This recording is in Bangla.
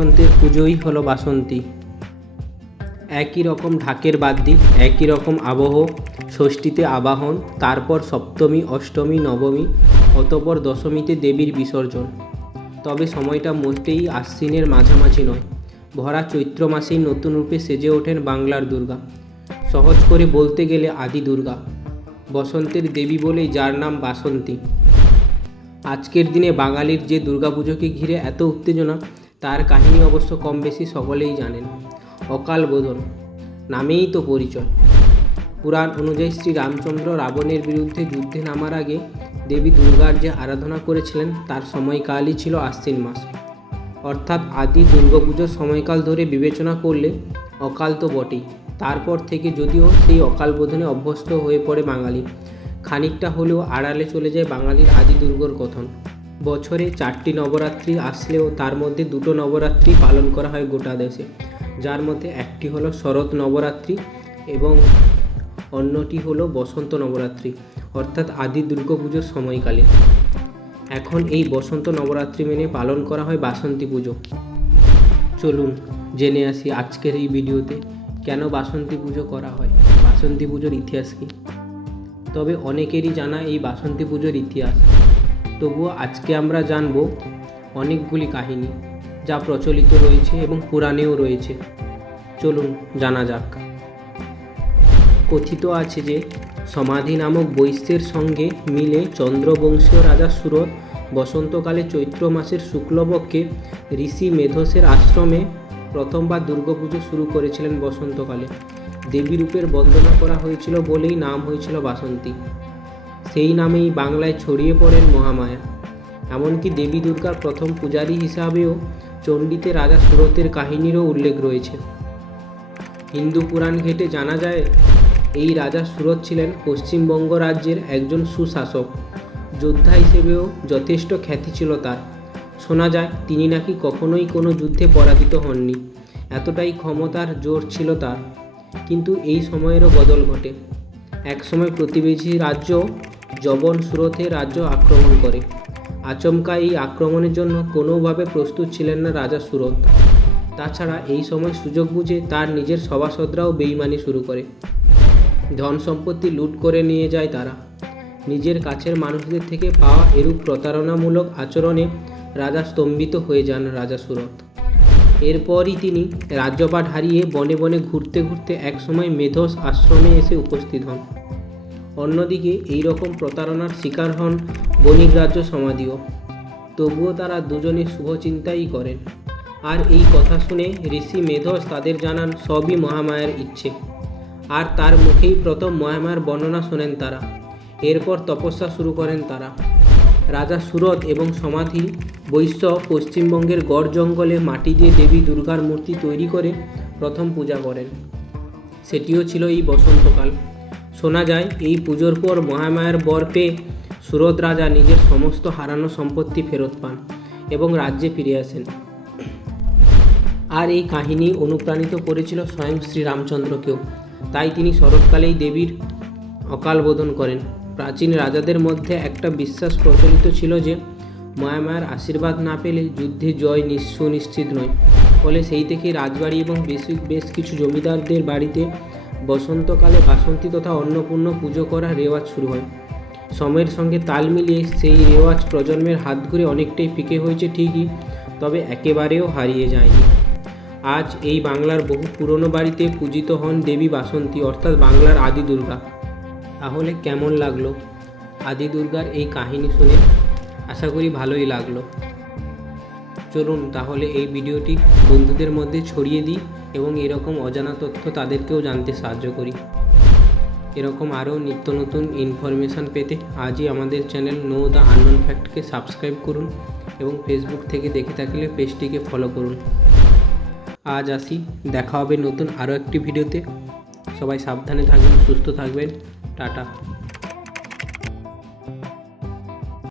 বসন্তের পুজোই হলো বাসন্তী। একই রকম ঢাকের বাদ্যি, একই রকম আবহ, ষষ্ঠীতে আবাহন, তারপর সপ্তমী, অষ্টমী, নবমী, অতপর দশমীতে দেবীর বিসর্জন। তবে সময়টা মোটেই আশ্বিনের মাঝামাঝি নয়। ভরা চৈত্র মাসেই নতুন রূপে সেজে ওঠেন বাংলার দুর্গা। সহজ করে বলতে গেলে আদি দুর্গা। বসন্তের দেবী বলেই যার নাম বাসন্তী। আজকের দিনে বাঙালির যে দুর্গাপুজোকে ঘিরে এত উত্তেজনা তার কাহিনী অবশ্য কম বেশি সকলেই জানেন। অকাল বোধন, নামেই তো পরিচয়। পুরাণ অনুযায়ী শ্রী রামচন্দ্র রাবণের বিরুদ্ধে যুদ্ধে নামার আগে দেবী দুর্গার যে আরাধনা করেছিলেন, তার সময়কালই ছিল আশ্বিন মাস। অর্থাৎ আদি দুর্গাপুজোর সময়কাল ধরে বিবেচনা করলে অকাল তো বটেই। তারপর থেকে যদিও সেই অকাল বোধনে অভ্যস্ত হয়ে পড়ে বাঙালি। খানিকটা হলেও আড়ালে চলে যায় বাঙালির আদি দুর্গর কথন। বছরে চারটি নবরাত্রি আসলেও তার মধ্যে দুটো নবরাত্রি পালন করা হয় গোটা দেশে। যার মধ্যে একটি হলো শরৎ নবরাত্রি এবং অন্যটি হলো বসন্ত নবরাত্রি, অর্থাৎ আদি দুর্গাপুজোর সময়কালে। এখন এই বসন্ত নবরাত্রি মেনে পালন করা হয় বাসন্তী পুজো। চলুন জেনে আসি আজকের এই ভিডিওতে কেন বাসন্তী পুজো করা হয়, বাসন্তী পুজোর ইতিহাস কী? তবে অনেকেরই জানা এই বাসন্তী পুজোর ইতিহাস। তবুও আজকে আমরা জানব অনেকগুলি কাহিনী যা প্রচলিত রয়েছে এবং পুরাণেও রয়েছে। চলুন জানা যাক। কথিত আছে যে সমাধি নামক বৈশ্যের সঙ্গে মিলে চন্দ্রবংশীয় রাজা সুরত বসন্তকালে চৈত্র মাসের শুক্লপক্ষে ঋষি মেধসের আশ্রমে প্রথমবার দুর্গাপুজো শুরু করেছিলেন বসন্তকালে। দেবী রূপের বন্দনা করা হয়েছিল বলেই নাম হয়েছিল বাসন্তী। সেই নামেই বাংলায় ছড়িয়ে পড়েন মহামায়া। এমনকি দেবী দুর্গার প্রথম পূজারী হিসাবেও চণ্ডীতে রাজা সুরতের কাহিনীরও উল্লেখ রয়েছে। হিন্দু পুরাণ ঘেটে জানা যায়, এই রাজা সুরত ছিলেন পশ্চিমবঙ্গ রাজ্যের একজন সুশাসক। যোদ্ধা হিসেবেও যথেষ্ট খ্যাতি ছিল তার। শোনা যায়, তিনি নাকি কখনোই কোনো যুদ্ধে পরাজিত হননি। এতটাই ক্ষমতার জোর ছিল তার। কিন্তু এই সময়েরও বদল ঘটে। একসময় প্রতিবেশী রাজ্য জবন সুরথের রাজ্য আক্রমণ করে। আচমকা এই আক্রমণের জন্য কোনোভাবে প্রস্তুত ছিলেন না রাজা সুরত তাছাড়া এই সময় সুযোগ বুঝে তার নিজের সভাসদরাও বেইমানি শুরু করে। ধন সম্পত্তি লুট করে নিয়ে যায় তারা। নিজের কাছের মানুষদের থেকে পাওয়া এরূপ প্রতারণামূলক আচরণে রাজা স্তম্ভিত হয়ে যান রাজা সুরত এরপরই তিনি রাজ্যপাট হারিয়ে বনে বনে ঘুরতে ঘুরতে একসময় মেধস আশ্রমে এসে উপস্থিত হন। অন্যদিকে এই রকম প্রতারণার শিকার হন বণিক রাজ্য সমাধিও। তবুও তারা দুজনে শুভচিন্তাই করেন। আর এই কথা শুনে ঋষি মেধস তাদের জানান, সবই মহামায়ার ইচ্ছে। আর তার মুখেই প্রথম মহামায়ার বর্ণনা শোনেন তারা। এরপর তপস্যা শুরু করেন তারা। রাজা সুরত এবং সমাধি, বৈশ্য, পশ্চিমবঙ্গের গড় জঙ্গলে মাটি দিয়ে দেবী দুর্গার মূর্তি তৈরি করে প্রথম পূজা করেন। সেটিও ছিল এই বসন্তকাল। শোনা যায়, এই পুজোর পর মহামায়ার বর পেয়ে সুরত রাজা নিজের সমস্ত হারানো সম্পত্তি ফেরত পান এবং রাজ্যে ফিরে আসেন। আর এই কাহিনী অনুপ্রাণিত করেছিল স্বয়ং শ্রীরামচন্দ্রকেও তাই তিনি শরৎকালেই দেবীর অকাল বোধন করেন। প্রাচীন রাজাদের মধ্যে একটা বিশ্বাস প্রচলিত ছিল যে মায়ামায়ার আশীর্বাদ না পেলে যুদ্ধে জয় সুনিশ্চিত নয়। ফলে সেই থেকে রাজবাড়ি এবং বেশ বেশ কিছু জমিদারদের বাড়িতে বসন্তকালে বাসন্তী তথা অন্নপূর্ণ পুজো করার রেওয়াজ শুরু হয়। সময়ের সঙ্গে তাল মিলিয়ে সেই রেওয়াজ প্রজন্মের হাত ঘুরে অনেকটাই ফিকে হয়েছে ঠিকই, তবে একেবারেও হারিয়ে যায়নি। আজ এই বাংলার বহু পুরনো বাড়িতে পূজিত হন দেবী বাসন্তী, অর্থাৎ বাংলার আদি দুর্গা। তাহলে কেমন লাগল? আদি দুর্গার এই কাহিনী শুনে আশা করি ভালোই লাগল। চলুন তাহলে এই ভিডিওটি বন্ধুদের মধ্যে ছড়িয়ে দিই এবং এরকম অজানা তথ্য তাদেরকেও জানতে সাহায্য করি। এরকম আরও নিত্য নতুন ইনফরমেশান পেতে আজই আমাদের চ্যানেল নো দ্য আননোন ফ্যাক্টকে সাবস্ক্রাইব করুন এবং ফেসবুক থেকে দেখে থাকলে পেজটিকে ফলো করুন। আজ আসি, দেখা হবে নতুন আরও একটি ভিডিওতে। সবাই সাবধানে থাকবেন সুস্থ থাকবেন। টাটা।